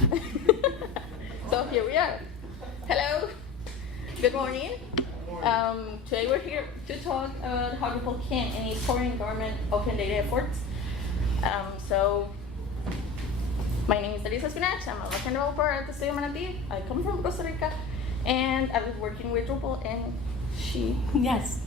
So here we are. Hello. Good morning. Today we're here to talk about how Drupal can in foreign government open data efforts. So my name is Elisa Spinach. I'm a backend developer at the state of Manatee. I come from Costa Rica, and I've been working with Drupal and Yes.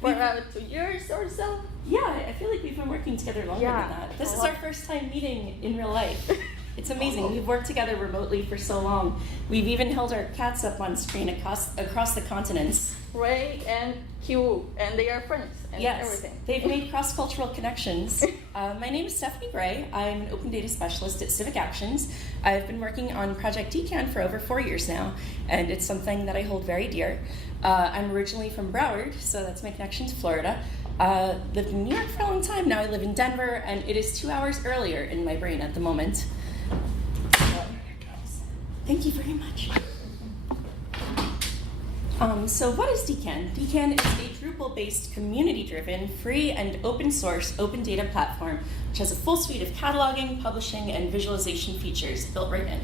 for about 2 years or so. Yeah, I feel like we've been working together longer than that. This is our first time meeting in real life. It's amazing. We've worked together remotely for so long. We've even held our cats up on screen across the continents. Ray and Q, and they are friends and everything. They've made cross-cultural connections. My name is Stephanie Gray. I'm an open data specialist at Civic Actions. I've been working on Project DKAN for over 4 years now, and it's something that I hold very dear. I'm originally from Broward, so that's my connection to Florida. Lived in New York for a long time. Now I live in Denver, and it is 2 hours earlier in my brain at the moment. Thank you very much. So what is DKAN? DKAN is a Drupal-based, community-driven, free and open-source open data platform which has a full suite of cataloging, publishing, and visualization features built right in.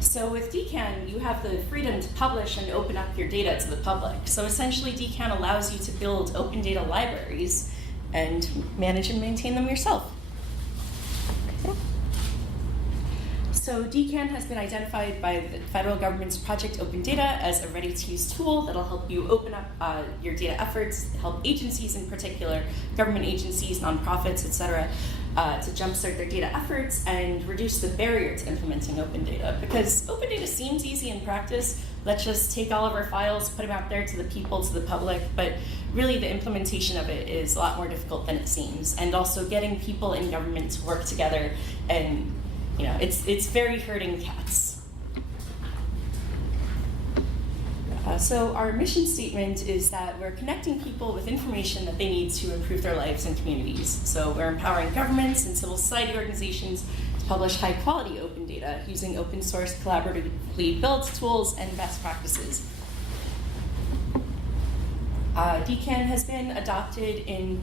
So with DKAN, you have the freedom to publish and open up your data to the public. So essentially, DKAN allows you to build open data libraries and manage and maintain them yourself. So DKAN has been identified by the federal government's Project Open Data as a ready-to-use tool that'll help you open up your data efforts, help agencies in particular, government agencies, nonprofits, etc., to jumpstart their data efforts and reduce the barrier to implementing open data. Because open data seems easy in practice. Let's just take all of our files, put them out there to the people, to the public, but really the implementation of it is a lot more difficult than it seems. And also getting people in government to work together, and it's very hurting cats. So our mission statement is that we're connecting people with information that they need to improve their lives and communities. So we're empowering governments and civil society organizations to publish high-quality open data using open-source, collaboratively built tools and best practices. DKAN has been adopted in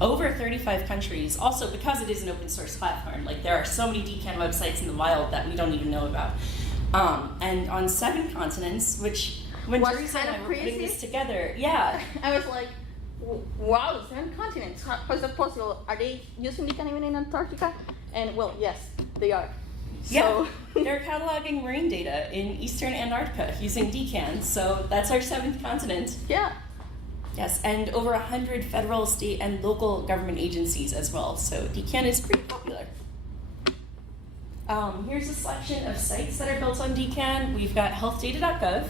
over 35 countries, also because it is an open source platform. Like, there are so many DKAN websites in the wild that we don't even know about. And on 7 continents, which when Teresa and I were putting this together, I was like, wow, 7 continents. How is that possible? Are they using DKAN even in Antarctica? And well, yes, they are. So they're cataloging marine data in eastern Antarctica using DKAN, so that's our 7th continent. Yeah. Yes, and over 100 federal, state, and local government agencies as well. So DKAN is pretty popular. Here's a selection of sites that are built on DKAN. We've got HealthData.gov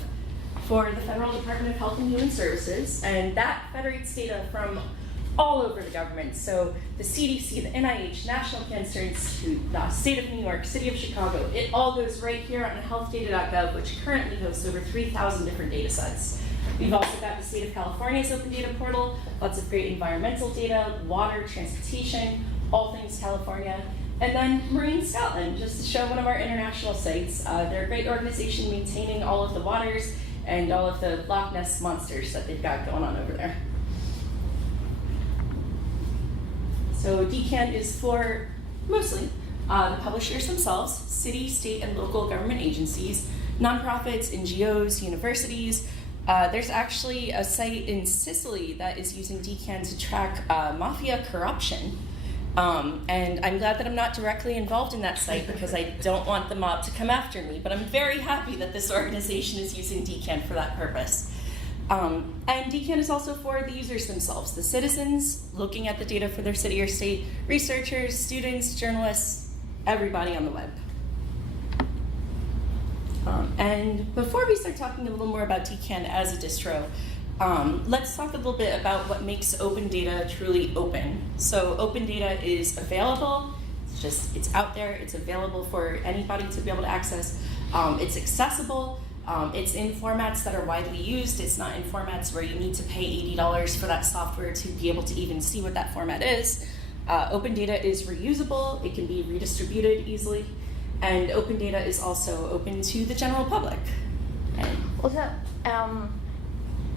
for the Federal Department of Health and Human Services, and that federates data from all over the government. So the CDC, the NIH, National Cancer Institute, the State of New York, City of Chicago, it all goes right here on HealthData.gov, which currently hosts over 3,000 different data sets. We've also got the State of California's Open Data Portal, lots of great environmental data, water, transportation, all things California. And then Marine Scotland, just to show one of our international sites. They're a great organization maintaining all of the waters and all of the Loch Ness monsters that they've got going on over there. So DKAN is for mostly the publishers themselves, city, state, and local government agencies, nonprofits, NGOs, universities. There's actually a site in Sicily that is using DKAN to track mafia corruption. And I'm glad that I'm not directly involved in that site because I don't want the mob to come after me, but I'm very happy that this organization is using DKAN for that purpose. And DKAN is also for the users themselves, the citizens looking at the data for their city or state, researchers, students, journalists, everybody on the web. And before we start talking a little more about DKAN as a distro, let's talk a little bit about what makes open data truly open. So open data is available, it's out there, it's available for anybody to be able to access. It's accessible, it's in formats that are widely used. It's not in formats where you need to pay $80 for that software to be able to even see what that format is. Open data is reusable, it can be redistributed easily. And open data is also open to the general public. Also,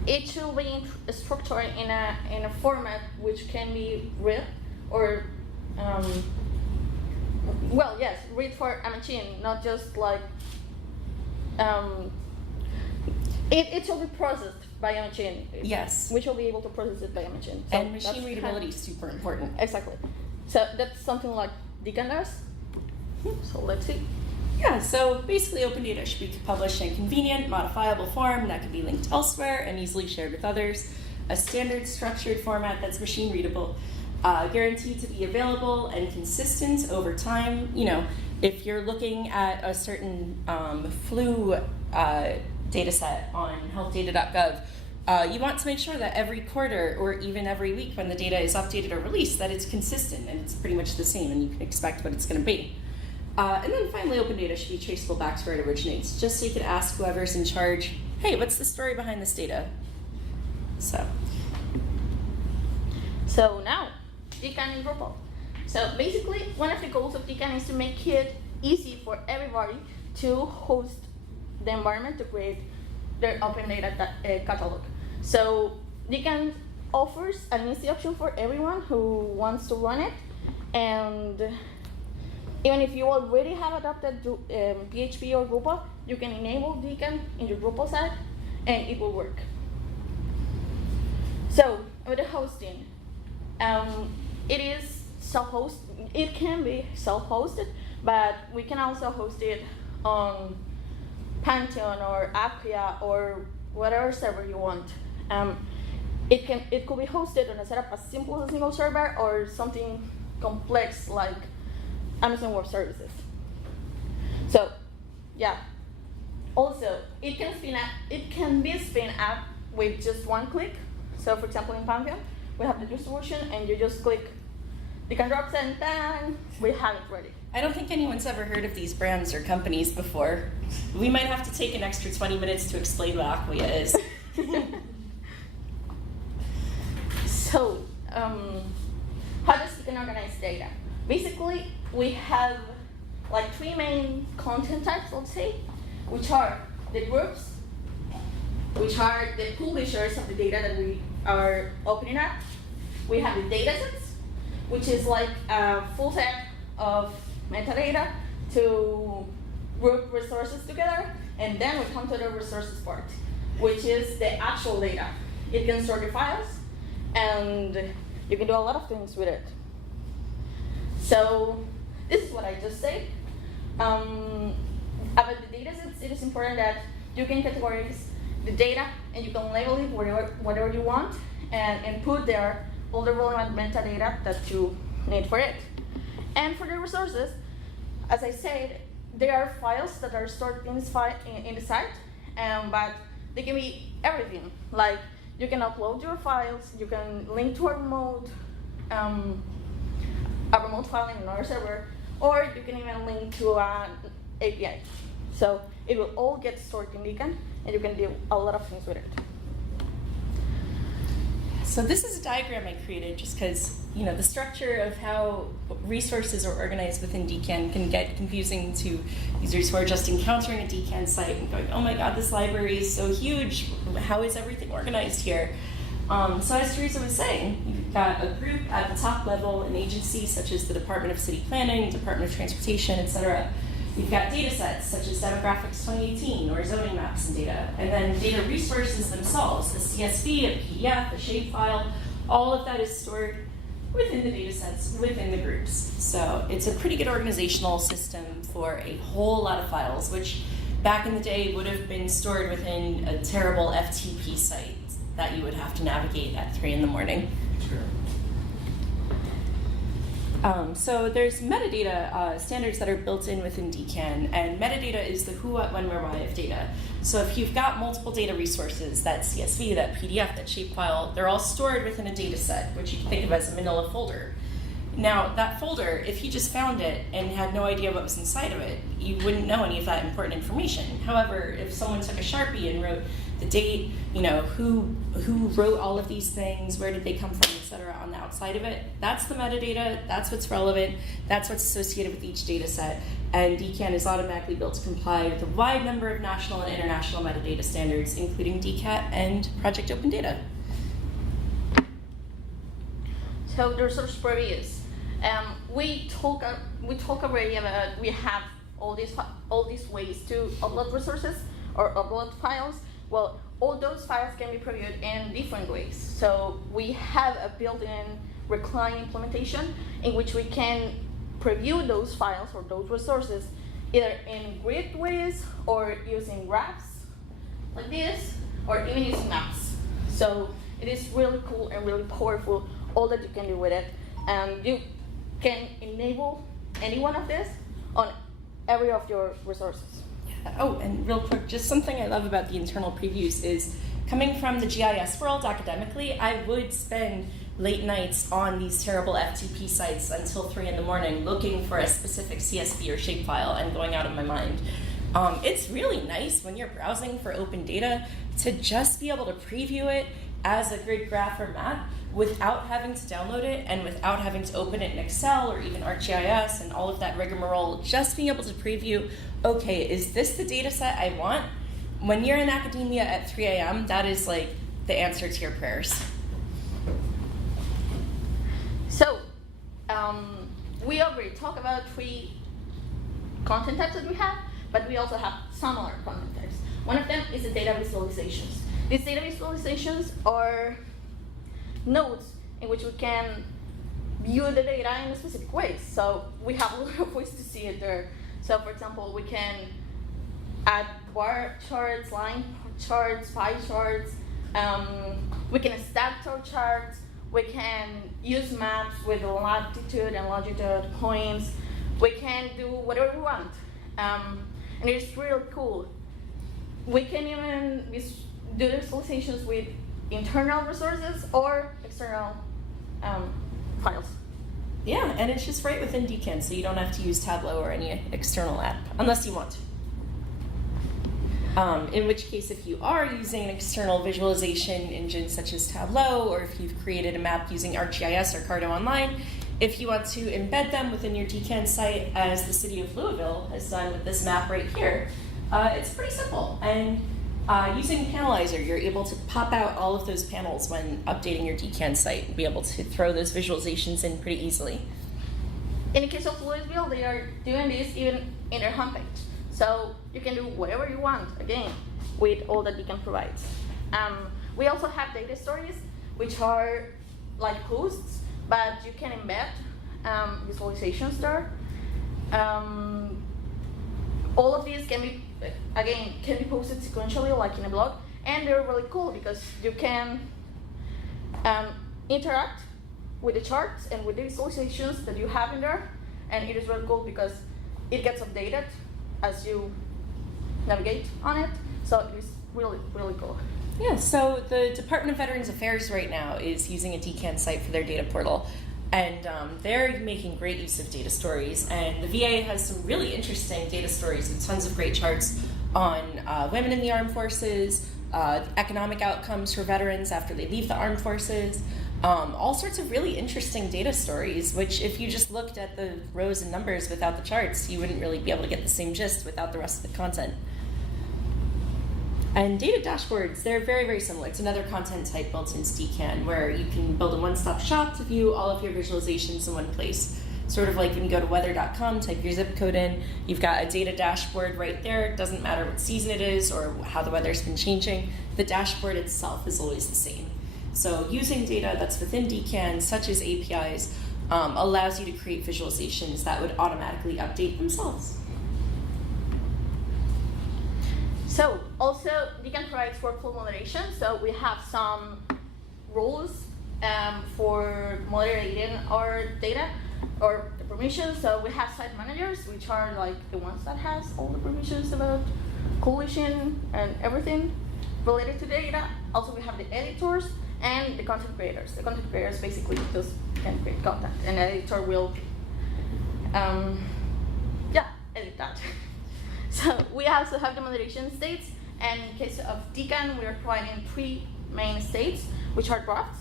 it should be structured in a format which can be read or Well, yes, read for a machine, not just like it should be processed by a machine. Yes. We should be able to process it by a machine. So And machine readability is super important. Exactly. So that's something like DKAN does. So let's see. Yeah, so basically open data should be published in a convenient, modifiable form that can be linked elsewhere and easily shared with others. A standard structured format that's machine readable, guaranteed to be available and consistent over time. You know, if you're looking at a certain flu data set on HealthData.gov, you want to make sure that every quarter or even every week when the data is updated or released that it's consistent and it's pretty much the same and you can expect what it's going to be. And then finally, open data should be traceable back to where it originates, just so you could ask whoever's in charge, hey, what's the story behind this data? So now, DKAN in Drupal. So basically, one of the goals of DKAN is to make it easy for everybody to host the environment to create their open data catalog. So DKAN offers an easy option for everyone who wants to run it, and even if you already have adopted PHP or Drupal, you can enable DKAN in your Drupal site, and it will work. So with the hosting, it is self-host. It can be self-hosted, but we can also host it on Pantheon or Acquia or whatever server you want. It could be hosted on a setup as simple as a single server or something complex like Amazon Web Services. So, yeah. Also, it can be spin up with just one click. So, for example, in Pantheon, we have the distribution, and you just click DKAN drops, and then we have it ready. I don't think anyone's ever heard of these brands or companies before. We might have to take an extra 20 minutes to explain what Acquia is. So, how does DKAN organize data? Basically, we have like three main content types, let's say, which are the groups, which are the publishers of the data that we are opening up. We have the datasets, which is like a full set of metadata to group resources together, and then we come to the resources part, which is the actual data. It can store the files, and you can do a lot of things with it. So this is what I just said. About the datasets, it is important that you can categorize the data and you can label it whatever you want and put there all the relevant metadata that you need for it. And for the resources, as I said, there are files that are stored in the site, but they can be everything. Like you can upload your files, you can link to a remote file in another server, or you can even link to an API. So it will all get stored in DKAN, and you can do a lot of things with it. So this is a diagram I created just because, you know, the structure of how resources are organized within DKAN can get confusing to users who are just encountering a DKAN site and going, oh my god, this library is so huge. How is everything organized here? So as Teresa was saying, you've got a group at the top level, an agency such as the Department of City Planning, Department of Transportation, etc. You've got data sets such as Demographics 2018 or zoning maps and data, and then data resources themselves, a CSV, a PDF, a shapefile, all of that is stored within the data sets, within the groups. So it's a pretty good organizational system for a whole lot of files, which back in the day would have been stored within a terrible FTP site that you would have to navigate at 3 in the morning. Sure. So there's metadata standards that are built in within DKAN, and metadata is the who, what, when, where, why of data. So if you've got multiple data resources, that CSV, that PDF, that shapefile, they're all stored within a data set, which you can think of as a manila folder. Now, that folder, if you just found it and had no idea what was inside of it, you wouldn't know any of that important information. However, if someone took a Sharpie and wrote the date, you know, who wrote all of these things, where did they come from, etc., on the outside of it, that's the metadata, that's what's relevant, that's what's associated with each data set, and DKAN is automatically built to comply with a wide number of national and international metadata standards, including DCAT and Project Open Data. So the resource previews. We talk already about we have all these ways to upload resources or upload files. Well, all those files can be previewed in different ways. So we have a built-in recline implementation in which we can preview those files or those resources either in grid ways or using graphs like this, or even using maps. So it is really cool and really powerful, all that you can do with it. And you can enable any one of this on every of your resources. Oh, and real quick, just something I love about the internal previews is coming from the GIS world academically, I would spend late nights on these terrible FTP sites until 3 in the morning looking for a specific CSV or shapefile and going out of my mind. It's really nice when you're browsing for open data to just be able to preview it as a grid graph or map without having to download it and without having to open it in Excel or even ArcGIS and all of that rigmarole. Just being able to preview, okay, is this the data set I want? When you're in academia at 3 a.m., that is like the answer to your prayers. So, we already talked about 3 content types that we have, but we also have some other content types. One of them is the data visualizations. These data visualizations are nodes in which we can view the data in a specific way. So we have a lot of ways to see it there. So for example, we can add bar charts, line charts, pie charts. We can stack our charts. We can use maps with latitude and longitude points. We can do whatever we want. And it's really cool. We can even do visualizations with internal resources or external files. Yeah, and it's just right within DKAN, so you don't have to use Tableau or any external app, unless you want to. In which case, if you are using an external visualization engine such as Tableau, or if you've created a map using ArcGIS or Carto Online, if you want to embed them within your DKAN site, as the city of Louisville has done with this map right here, it's pretty simple. And using Panelizer, you're able to pop out all of those panels when updating your DKAN site and be able to throw those visualizations in pretty easily. In the case of Louisville, they are doing this even in their homepage. So you can do whatever you want, again, with all that DKAN provides. We also have data stories, which are like posts, but you can embed visualizations there. All of these can be, again, can be posted sequentially, like in a blog, and they're really cool because you can interact with the charts and with the visualizations that you have in there, and it is really cool because it gets updated as you navigate on it, so it is really, really cool. Yeah, so the Department of Veterans Affairs right now is using a DKAN site for their data portal, and they're making great use of data stories, and the VA has some really interesting data stories and tons of great charts on women in the armed forces, economic outcomes for veterans after they leave the armed forces, all sorts of really interesting data stories, which if you just looked at the rows and numbers without the charts, you wouldn't really be able to get the same gist without the rest of the content. And data dashboards, they're very, very similar. It's another content type built into DKAN where you can build a one-stop shop to view all of your visualizations in one place. Sort of like when you go to weather.com, type your zip code in, you've got a data dashboard right there. It doesn't matter what season it is or how the weather's been changing. The dashboard itself is always the same. So using data that's within DKAN, such as APIs, allows you to create visualizations that would automatically update themselves. So also, DKAN provides workflow moderation. So we have some rules for moderating our data or the permissions. So we have site managers, which are like the ones that has all the permissions about coalition and everything related to data. Also, we have the editors and the content creators. The content creators basically just can create content, and the editor will, edit that. So we also have the moderation states, and in case of DKAN, we are providing 3 main states, which are drafts,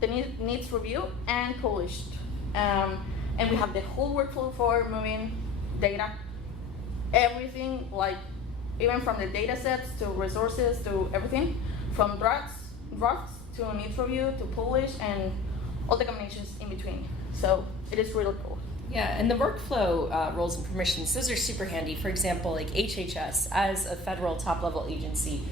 the needs review, and published. And we have the whole workflow for moving data, everything, like even from the data sets to resources to everything, from drafts to needs review to publish and all the combinations in between. So it is really cool. Yeah, and the workflow roles and permissions, those are super handy. For example, like HHS, as a federal top-level agency,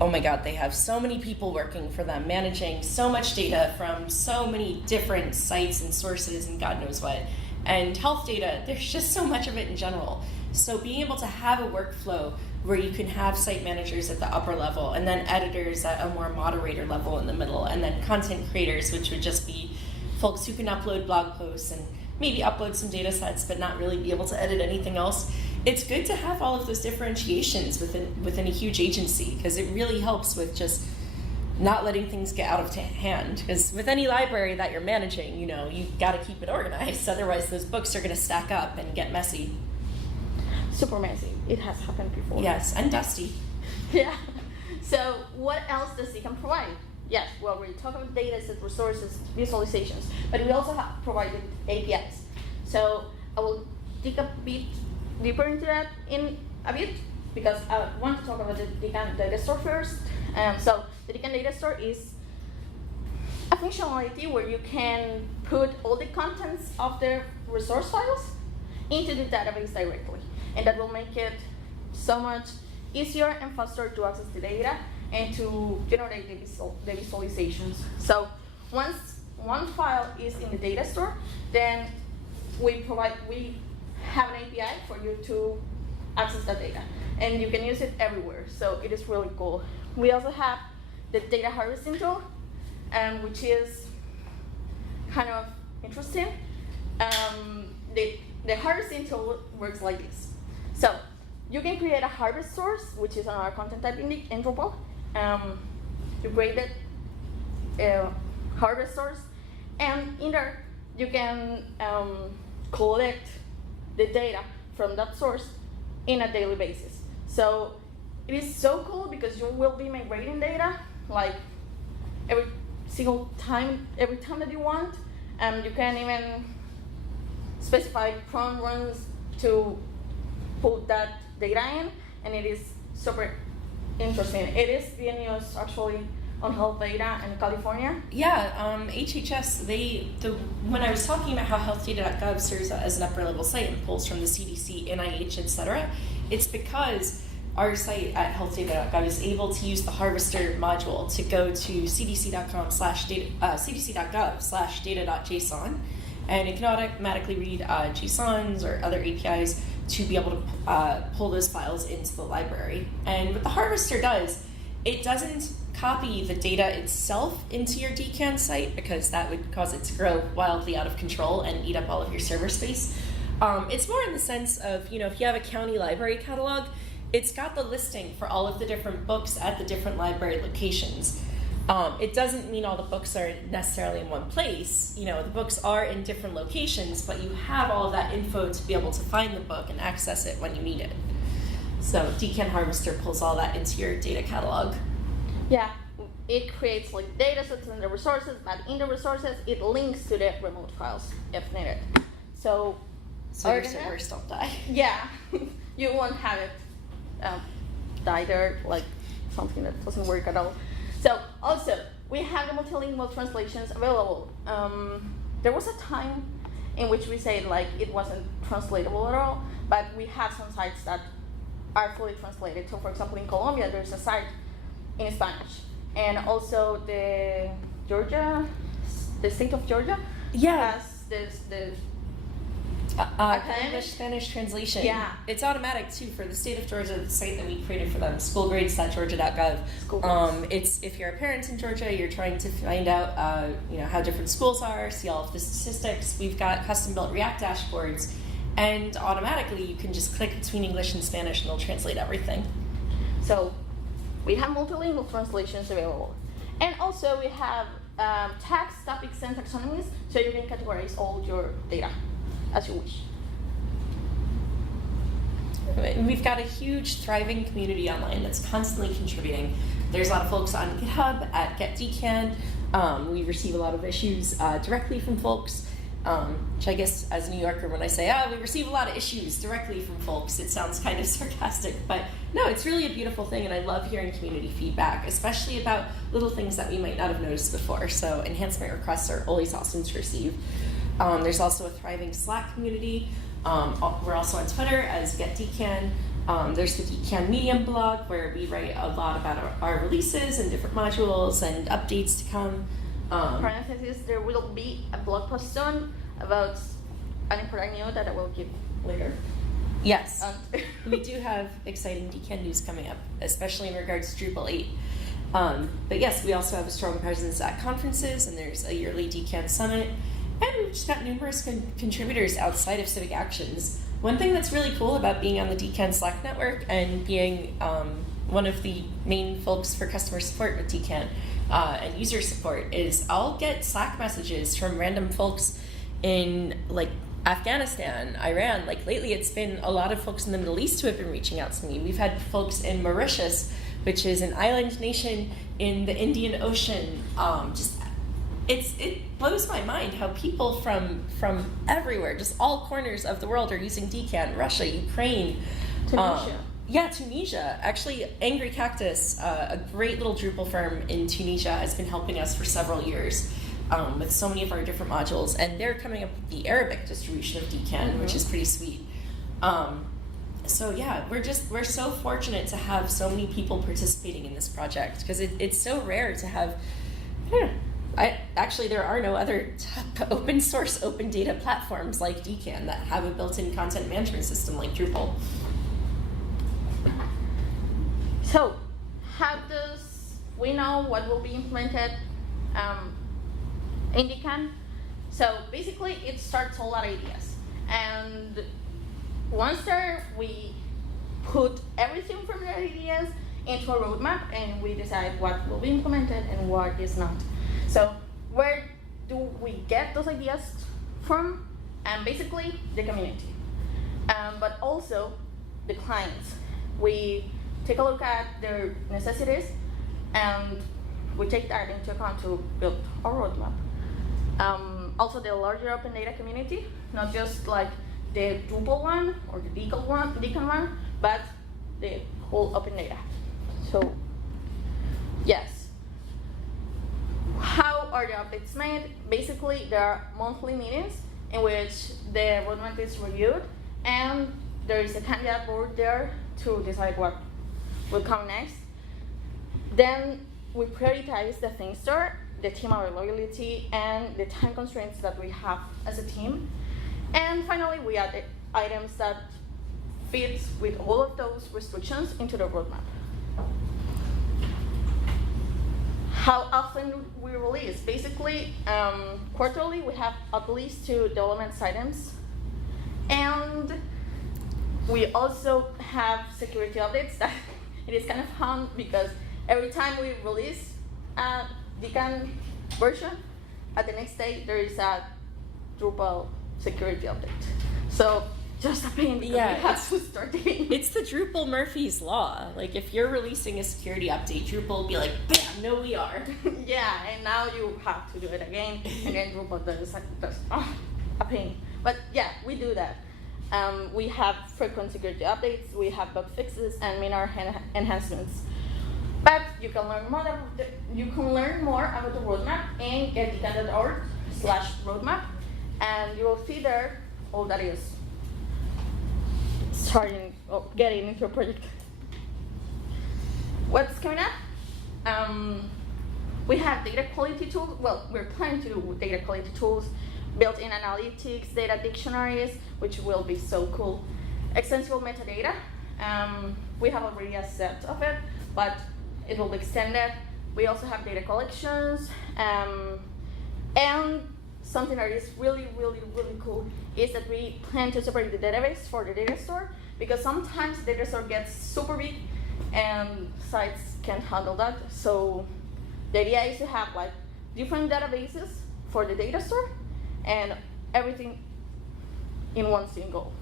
oh my God, they have so many people working for them, managing so much data from so many different sites and sources and God knows what. And health data, there's just so much of it in general. So being able to have a workflow where you can have site managers at the upper level and then editors at a more moderator level in the middle, and then content creators, which would just be folks who can upload blog posts and maybe upload some data sets but not really be able to edit anything else. It's good to have all of those differentiations within a huge agency, because it really helps with just not letting things get out of hand. Because with any library that you're managing, you got to keep it organized. Otherwise, those books are going to stack up and get messy. Super messy. It has happened before. Yes, and dusty. Yeah. So what else does DKAN provide? Yes, well, we talk about data sets, resources, visualizations, but we also have provided APIs. So I will dig a bit deeper into that in a bit, because I want to talk about the DKAN data store first. So the DKAN data store is a functionality where you can put all the contents of the resource files into the database directly. And that will make it so much easier and faster to access the data and to generate the visualizations. So once one file is in the data store, then we have an API for you to access that data. And you can use it everywhere, so it is really cool. We also have the data harvesting tool, which is kind of interesting. The harvesting tool works like this. So you can create a harvest source, which is another content type in Drupal. You create the harvest source, and in there you can collect the data from that source in a daily basis. So it is so cool because you will be migrating data like every time that you want. You can even specify cron runs to put that data in, and it is super interesting. It is being used actually on HealthData in California. Yeah, HHS, when I was talking about how HealthData.gov serves as an upper level site and pulls from the CDC, NIH, etc., it's because our site at HealthData.gov is able to use the harvester module to go to cdc.gov/data.json, and it can automatically read JSONs or other APIs to be able to pull those files into the library. And what the harvester does, it doesn't copy the data itself into your DKAN site, because that would cause it to grow wildly out of control and eat up all of your server space. It's more in the sense of, if you have a county library catalog, it's got the listing for all of the different books at the different library locations. It doesn't mean all the books are necessarily in one place. The books are in different locations, but you have all of that info to be able to find the book and access it when you need it. So DKAN Harvester pulls all that into your data catalog. Yeah, it creates like data sets and the resources, but in the resources, it links to the remote files if needed. So your servers don't die. Yeah, you won't have it die there, like something that doesn't work at all. So also, we have the multilingual translations available. There was a time in which we said like it wasn't translatable at all, but we have some sites that are fully translated. So for example, in Colombia, there's a site in Spanish. And also the state of Georgia has this English-Spanish translation. Yeah. It's automatic too for the state of Georgia, the site that we created for them, schoolgrades.georgia.gov. It's if you're a parent in Georgia, you're trying to find out how different schools are, see all of the statistics. We've got custom-built React dashboards, and automatically you can just click between English and Spanish and it'll translate everything. So we have multilingual translations available. And also we have tags, topics, and taxonomies, so you can categorize all your data as you wish. We've got a huge, thriving community online that's constantly contributing. There's a lot of folks on GitHub at GetDKAN. We receive a lot of issues directly from folks, which I guess as a New Yorker, when I say, we receive a lot of issues directly from folks, it sounds kind of sarcastic, but no, it's really a beautiful thing, and I love hearing community feedback, especially about little things that we might not have noticed before, so enhancement requests are always awesome to receive. There's also a thriving Slack community. We're also on Twitter as GetDKAN. There's the DKAN Medium blog where we write a lot about our releases and different modules and updates to come. Parentheses, there will be a blog post soon about an important news that I will give later. Yes, we do have exciting DKAN news coming up, especially in regards to Drupal 8. But yes, we also have a strong presence at conferences, and there's a yearly DKAN summit, and we've just got numerous contributors outside of Civic Actions. One thing that's really cool about being on the DKAN Slack network and being one of the main folks for customer support with DKAN and user support is I'll get Slack messages from random folks in like Afghanistan, Iran. Like lately it's been a lot of folks in the Middle East who have been reaching out to me. We've had folks in Mauritius, which is an island nation in the Indian Ocean. It blows my mind how people from everywhere, just all corners of the world, are using DKAN. Russia, Ukraine, Tunisia. Tunisia. Actually, Angry Cactus, a great little Drupal firm in Tunisia, has been helping us for several years with so many of our different modules, and they're coming up with the Arabic distribution of DKAN, which is pretty sweet. So yeah, we're so fortunate to have so many people participating in this project because it's so rare to have. Actually, there are no other open source, open data platforms like DKAN that have a built-in content management system like Drupal. So, how does we know what will be implemented in DKAN? So basically, it starts all our ideas, and once there, we put everything from the ideas into a roadmap, and we decide what will be implemented and what is not. So where do we get those ideas from? And basically, the community, but also the clients. We take a look at their necessities, and we take that into account to build our roadmap. Also, the larger open data community, not just like the Drupal one or the DKAN one, but the whole open data. So, yes. How are the updates made? Basically, there are monthly meetings in which the roadmap is reviewed, and there is a candidate board there to decide what will come next. Then we prioritize the things there, the team availability, and the time constraints that we have as a team. And finally, we add the items that fit with all of those restrictions into the roadmap. How often do we release? Basically, quarterly, we have at least 2 development items. And we also have security updates that it is kind of fun because every time we release a DKAN version, at the next day, there is a Drupal security update. So just a pain because we have to start digging. It's the Drupal Murphy's Law. Like if you're releasing a security update, Drupal will be like, bam, no we are. Yeah, and now you have to do it again, and then Drupal does a pain. But yeah, we do that. We have frequent security updates, we have bug fixes, and minor enhancements. But you can learn more about the roadmap in getDKAN.org/roadmap, and you will see there all that is getting into a project. What's coming up? We have data quality tools. Well, we're planning to do data quality tools, built-in analytics, data dictionaries, which will be so cool. Extensible metadata. We have already a set of it, but it will be extended. We also have data collections, and something that is really, really, really cool is that we plan to separate the database for the data store, because sometimes the data store gets super big and sites can't handle that. So the idea is to have like different databases for the data store and everything in one single.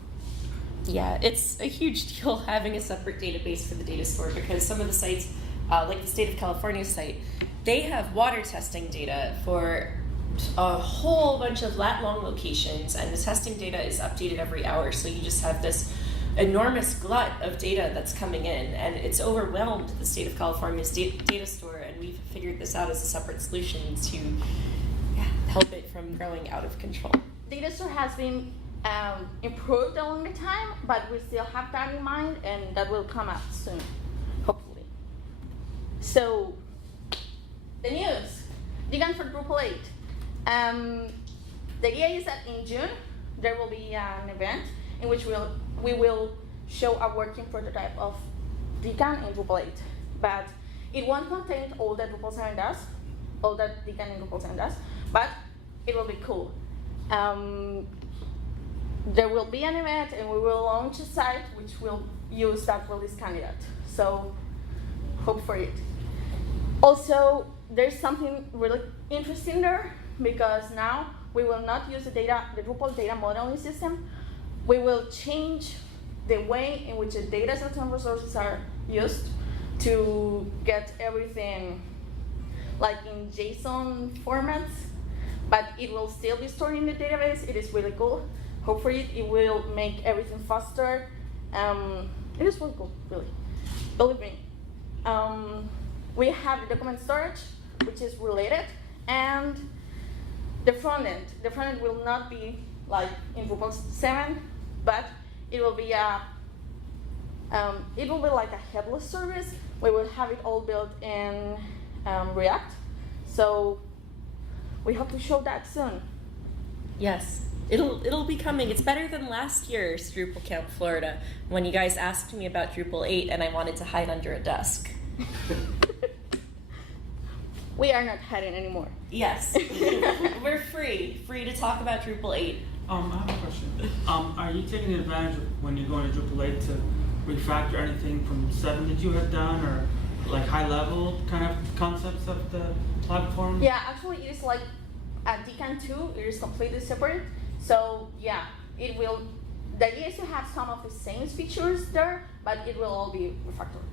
Yeah, it's a huge deal having a separate database for the data store because some of the sites, like the state of California site, they have water testing data for a whole bunch of lat-long locations, and the testing data is updated every hour, so you just have this enormous glut of data that's coming in, and it's overwhelmed the state of California's data store, and we've figured this out as a separate solution to help it from growing out of control. Datastore has been improved along the time, but we still have that in mind, and that will come out soon, hopefully. So, the news, DKAN for Drupal 8. The idea is that in June, there will be an event in which we will show a working prototype of DKAN in Drupal 8. But it won't contain all that Drupal 7 does, all that DKAN in Drupal 7 does, but it will be cool. There will be an event, and we will launch a site which will use that release candidate. So, hope for it. Also, there's something really interesting there, because now we will not use the Drupal data modeling system. We will change the way in which the data sets and resources are used to get everything like in JSON formats, but it will still be stored in the database. It is really cool. Hopefully it will make everything faster. It is really cool, really. Believe me. We have the document storage, which is related, and the front end. The front end will not be like in Drupal 7, but it will be like a headless service. We will have it all built in React. So we hope to show that soon. Yes, it'll be coming. It's better than last year's Drupal Camp Florida, when you guys asked me about Drupal 8 and I wanted to hide under a desk. We are not hiding anymore. Yes, we're free to talk about Drupal 8. I have a question. Are you taking advantage of, when you're going to Drupal 8, to refactor anything from 7 that you had done, or like high-level kind of concepts of the platform? Yeah, actually, it is like at DKAN 2, it is completely separate. So yeah, it will. The idea is to have some of the same features there, but it will all be refactored.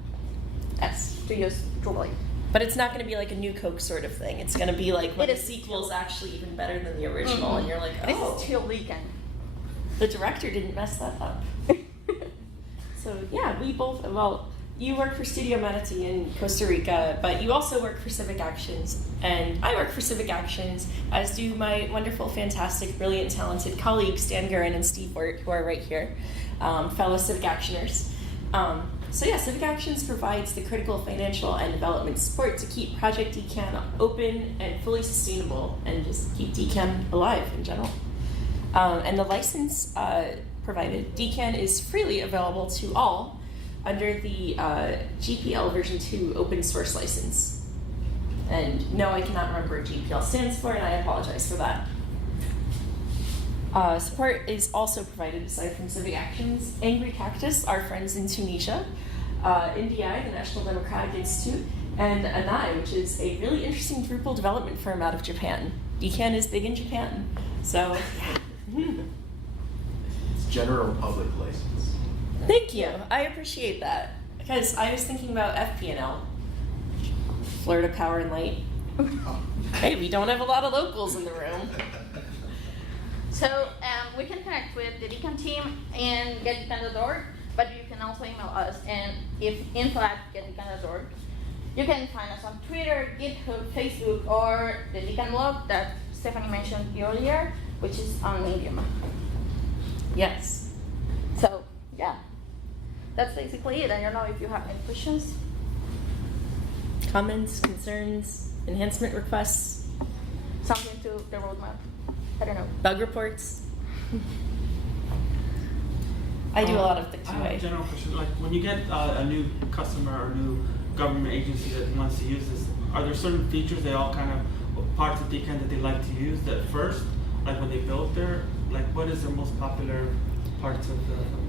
Yes, to use Drupal 8. But it's not going to be like a new Coke sort of thing. It's going to be like when It the is sequel's actually even better than the original, and you're like, oh. This is still DKAN. The director didn't mess that up. So yeah, we both, well, you work for Studio Manatee in Costa Rica, but you also work for Civic Actions, and I work for Civic Actions, as do my wonderful, fantastic, brilliant, talented colleagues, Dan Gurin and Steve Wirt, who are right here, fellow Civic Actioners. So yeah, Civic Actions provides the critical financial and development support to keep Project DKAN open and fully sustainable, and just keep DKAN alive in general. And the license provided, DKAN is freely available to all under the GPL version 2 open source license. And no, I cannot remember what GPL stands for, and I apologize for that. Support is also provided, aside from Civic Actions, Angry Cactus, our friends in Tunisia, NDI, the National Democratic Institute, and ANAI, which is a really interesting Drupal development firm out of Japan. DKAN is big in Japan, so yeah. It's general public license. Thank you. I appreciate that, because I was thinking about FPNL, Florida Power and Light. Hey, we don't have a lot of locals in the room. So we can connect with the DKAN team and getDKAN.org, but you can also email us, and if info@getDKAN.org. You can find us on Twitter, GitHub, Facebook, or the DKAN blog that Stephanie mentioned earlier, which is on Medium. Yes. So yeah, that's basically it. I don't know if you have any questions. Comments, concerns, enhancement requests, Something to the roadmap. I don't know. bug reports. I do a lot of the I have a QA. general question. Like, when you get a new customer or new government agency that wants to use this, are there certain features they all kind of, parts of DKAN that they like to use at first? Like when they build their, like what is the most popular parts of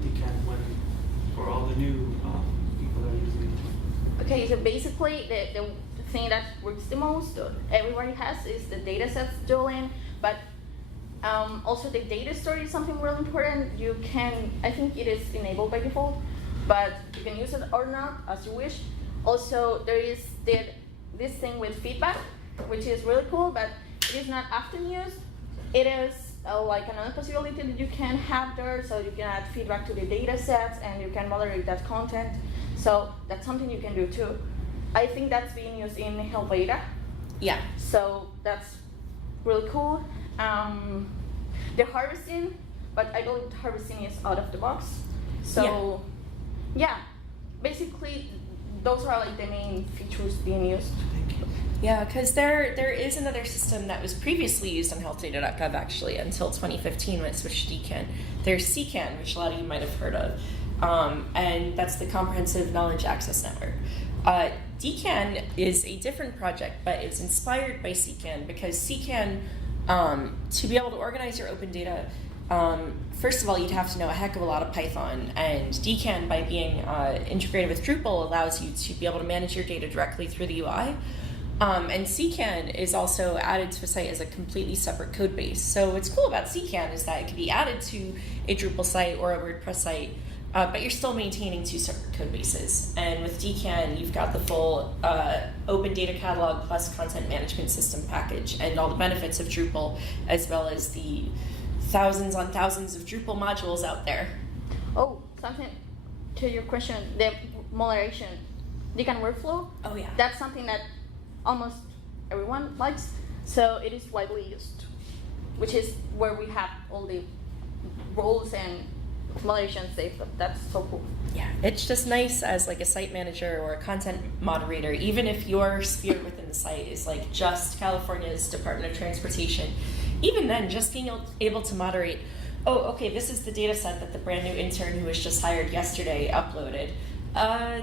DKAN for all the new people that are using it? Okay, so basically the thing that works the most, everybody has, is the data sets tooling, but also the data store is something really important. You can, I think it is enabled by default, but you can use it or not as you wish. Also, there is this thing with feedback, which is really cool, but it is not often used. It is like another possibility that you can have there, so you can add feedback to the data sets and you can moderate that content. So that's something you can do too. I think that's being used in HealthData. Yeah. So that's really cool. the harvesting, but I believe the harvesting is out of the box. So, yeah, basically, those are like the main features being used. Yeah, because there is another system that was previously used on HealthData.gov actually until 2015 when it switched to DKAN. There's CKAN, which a lot of you might have heard of, and that's the Comprehensive Knowledge Access Network. DKAN is a different project, but it's inspired by CKAN because CKAN, to be able to organize your open data, first of all, you'd have to know a heck of a lot of Python, and DKAN, by being integrated with Drupal, allows you to be able to manage your data directly through the UI. And CKAN is also added to a site as a completely separate code base. So what's cool about CKAN is that it can be added to a Drupal site or a WordPress site, but you're still maintaining two separate code bases. And with DKAN, you've got the full open data catalog plus content management system package and all the benefits of Drupal, as well as the thousands on thousands of Drupal modules out there. Oh, something to your question, the moderation, DKAN workflow. Oh yeah. That's something that almost everyone likes, so it is widely used, which is where we have all the roles and moderation saved. That's so cool. Yeah, it's just nice as like a site manager or a content moderator, even if your sphere within the site is like just California's Department of Transportation, even then just being able to moderate, oh, okay, this is the data set that the brand new intern who was just hired yesterday uploaded.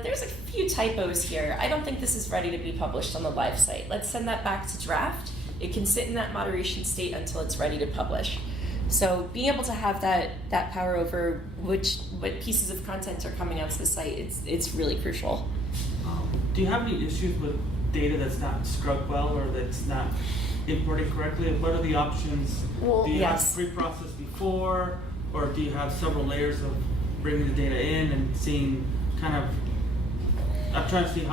There's a few typos here. I don't think this is ready to be published on the live site. Let's send that back to draft. It can sit in that moderation state until it's ready to publish. So being able to have that power over what pieces of content are coming out to the site, it's really crucial. Do you have any issues with data that's not scrubbed well or that's not imported correctly? What are the options? Well, do you yes. have pre-process before, or do you have several layers of bringing the data in and seeing kind of, I'm trying to see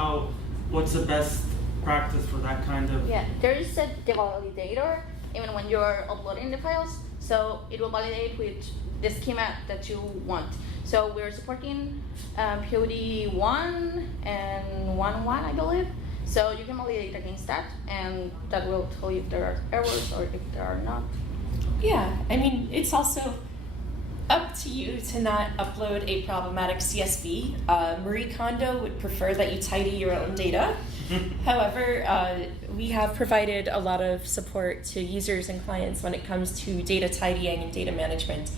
what's the best practice for that kind of. Yeah, there is the validator even when you're uploading the files, so it will validate with the schema that you want. So we're supporting POD 1 and 1.1, I believe. So you can validate against that, and that will tell you if there are errors or if there are not. Yeah, I mean, it's also up to you to not upload a problematic CSV. Marie Kondo would prefer that you tidy your own data. However, we have provided a lot of support to users and clients when it comes to data tidying and data management,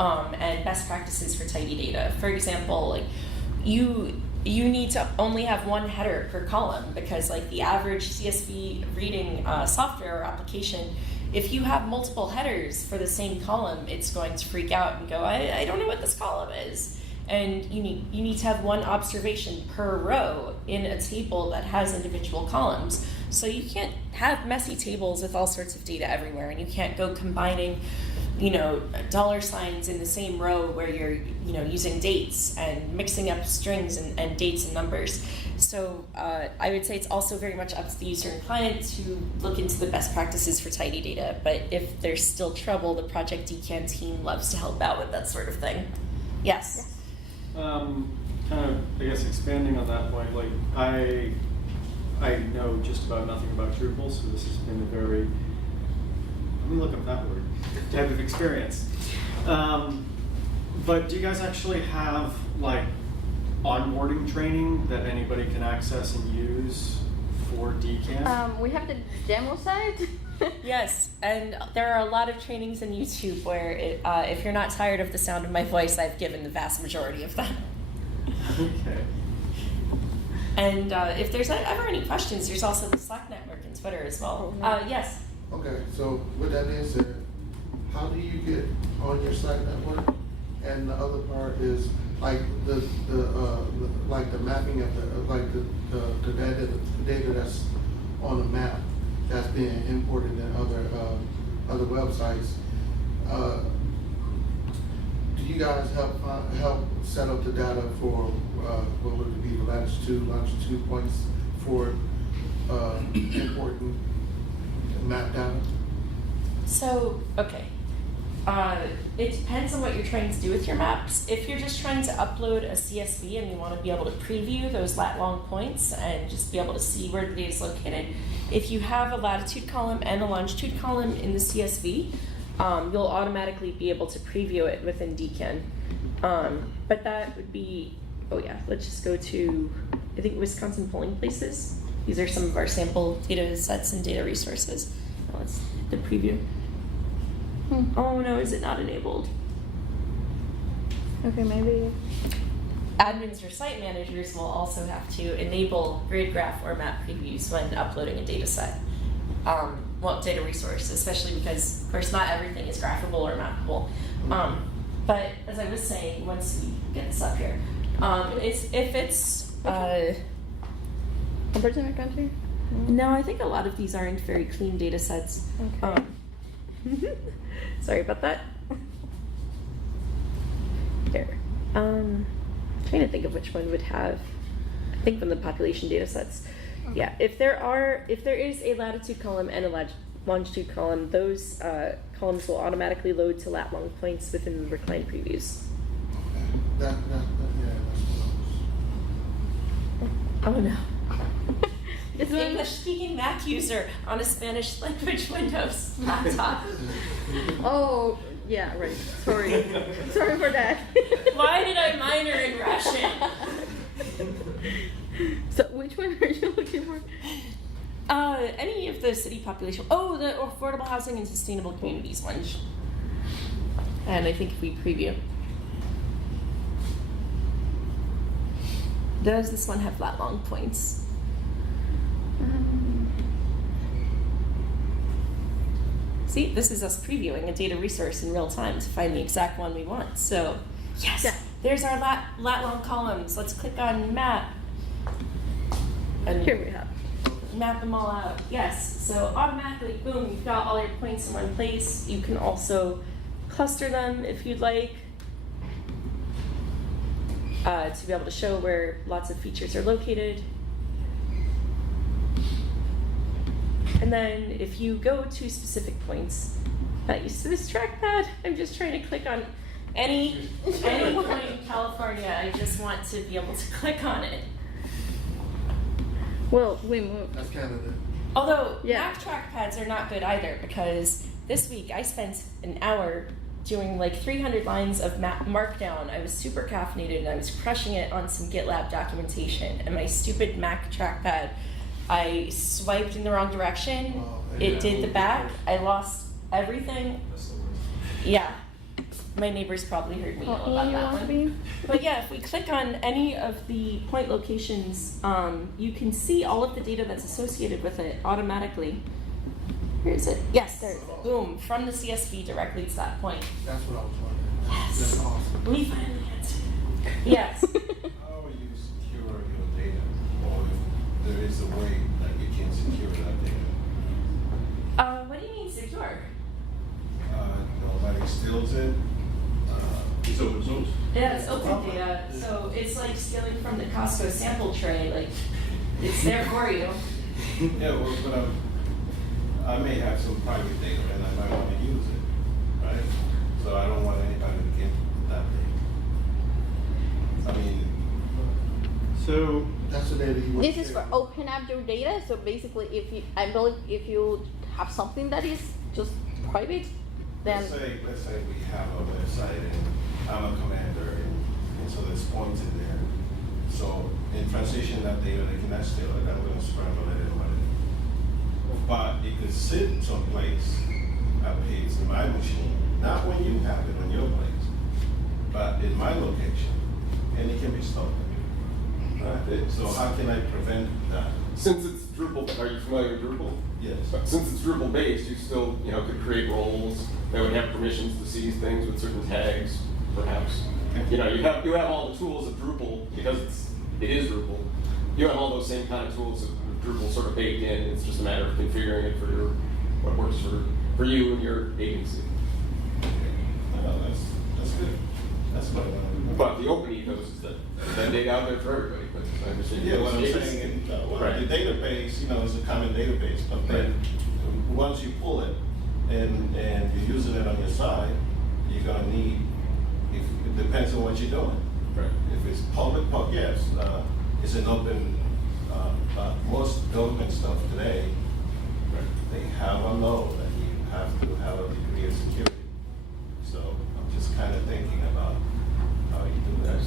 and best practices for tidy data. For example, like you need to only have one header per column, because like the average CSV reading software or application, if you have multiple headers for the same column, it's going to freak out and go, I don't know what this column is. And you need to have one observation per row in a table that has individual columns. So you can't have messy tables with all sorts of data everywhere, and you can't go combining, dollar signs in the same row where you're, using dates and mixing up strings and dates and numbers. So I would say it's also very much up to the user and client to look into the best practices for tidy data. But if there's still trouble, the Project DKAN team loves to help out with that sort of thing. Yes? Kind of, I guess, expanding on that point, like I know just about nothing about Drupal, so this has been a very, let me look up that word, type of experience. But do you guys actually have like onboarding training that anybody can access and use for DKAN? We have the demo site. Yes, and there are a lot of trainings on YouTube where if you're not tired of the sound of my voice, I've given the vast majority of them. Okay. And if there's ever any questions, there's also the Slack network and Twitter as well. Yes? Okay, so with that being said, how do you get on your Slack network? And the other part is like the mapping of the data that's on the map that's being imported in other websites. Do you guys help set up the data for what would it be, the longitude points for importing map data? So, okay. It depends on what you're trying to do with your maps. If you're just trying to upload a CSV and you want to be able to preview those lat-long points and just be able to see where the data is located, if you have a latitude column and a longitude column in the CSV, you'll automatically be able to preview it within DKAN. But that would be, oh yeah, let's just go to, I think, Wisconsin polling places. These are some of our sample data sets and data resources. Let's hit the preview. Oh no, is it not enabled? Okay, maybe. Admins or site managers will also have to enable grid graph or map previews when uploading a data set. Well, data resource, especially because, of course, not everything is graphable or mappable. But as I was saying, once we get this up here, if it's Compared to my country? no, I think a lot of these aren't very clean data sets. Okay. Sorry about that. Here. Trying to think of which one would have, I think from the population data sets. Yeah, if there is a latitude column and a longitude column, those columns will automatically load to lat long points within the reclined previews. Yeah, that's what Oh no. It's It's one- English-speaking Mac user on a Spanish language Windows laptop. Oh, yeah, right. Sorry. Sorry for that. Why did I minor in Russian? So, which one are you looking for? Any of the city population. Oh, the affordable housing and sustainable communities one. And I think if we preview. Does this one have lat long points? See, this is us previewing a data resource in real time to find the exact one we want. So, yes, Yeah. there's our lat long columns. Let's click on map. And Here we have. map them all out. Yes, so automatically, boom, you've got all your points in one place. You can also cluster them if you'd like to be able to show where lots of features are located. And then if you go to specific points, not used to this trackpad, I'm just trying to click on any point in California. I just want to be able to click on it. Well, we moved. That's Canada. Although Yeah. Mac trackpads are not good either, because this week I spent an hour doing like 300 lines of markdown. I was super caffeinated and I was crushing it on some GitLab documentation. And my stupid Mac trackpad, I swiped in the wrong direction. Oh, It yeah. did the back. I lost everything. That's the worst. Yeah. My neighbors probably heard me yell What about one you that want to one. be? But yeah, if we click on any of the point locations, you can see all of the data that's associated with it automatically. Where is it? Yes, there it is. Boom, from the CSV directly to that point. That's what I was wondering. Yes. That's awesome. We finally answered. Yes. How will you secure your data, or if there is a way that you can secure that data? What do you mean secure? Nobody steals it. It's open source. Yeah, it's open data, so it's like stealing from the Costco sample tray. Like, it's there for you. Yeah, well, but I may have some private data and I might want to use it, right? So I don't want anybody to get that data. I mean, So, That's the data you want. This is for open up your data. So basically, I believe if you have something that is just private, then let's say we have a website and I'm a commander and so there's points in there. So in transition that data, they cannot steal it, I'm gonna scramble it and run it. But it could sit someplace, it's in my machine, not when you have it on your place, but in my location, and it can be stolen. Right? So how can I prevent that? Since it's Drupal, are you familiar with Drupal? Yes. Since it's Drupal based, you still, could create roles that would have permissions to see things with certain tags, perhaps. You have all the tools of Drupal because it is Drupal. You have all those same kind of tools of Drupal sort of baked in. It's just a matter of configuring it for what works for you and your agency. That's good. That's what I want to do. But the open ethos is that data out there for everybody. But I understand. Yeah, what I'm It's- saying, Right. the database, is a common database, but then once you pull it and you're using it on your side, you're gonna need, it depends on what you're doing. Right. If it's public, yes, it's an open, most government stuff today, Right. they have a law that you have to have a degree of security. So I'm just kind of thinking about how you do that.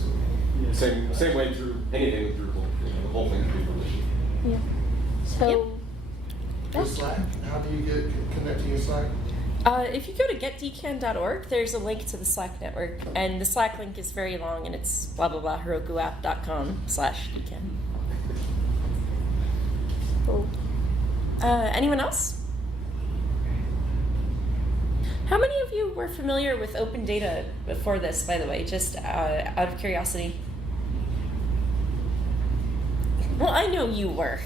Yeah. Same way through anything with Drupal. The whole thing can be permission. Yeah. So. Your Slack, how do you get connect to your Slack? If you go to getDKAN.org, there's a link to the Slack network, and the Slack link is very long, and it's blah blah blah herokuapp.com/DKAN. Cool. Anyone else? How many of you were familiar with open data before this, by the way, just out of curiosity? Well, I know you were.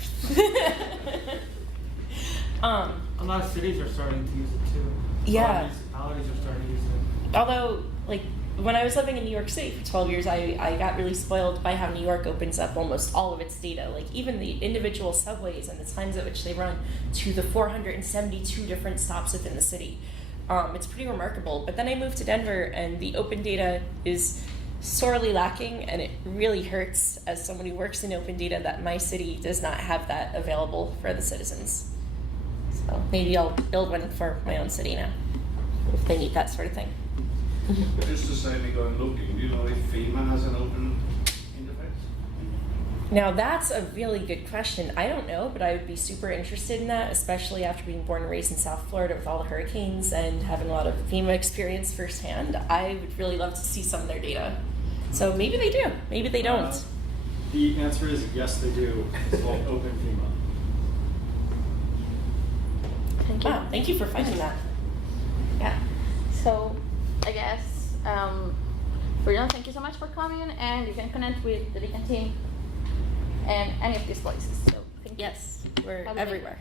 A lot of cities are starting to use it too. Yeah. A lot of municipalities are starting to use it. Although, like, when I was living in New York City for 12 years, I got really spoiled by how New York opens up almost all of its data, like even the individual subways and the times at which they run to the 472 different stops within the city. It's pretty remarkable. But then I moved to Denver, and the open data is sorely lacking, and it really hurts as someone who works in open data that my city does not have that available for the citizens. So maybe I'll build one for my own city now, if they need that sort of thing. Just to say, we go and looking, do you know if FEMA has an open interface? Now that's a really good question. I don't know, but I would be super interested in that, especially after being born and raised in South Florida with all the hurricanes and having a lot of FEMA experience firsthand. I would really love to see some of their data. So maybe they do, maybe they don't. The answer is yes, they do. It's called Open FEMA. Thank you. Wow, thank you for finding that. Yeah. So I guess we're done. Thank you so much for coming, and you can connect with the DKAN team and any of these places. So thank you. Yes, we're Have a good everywhere.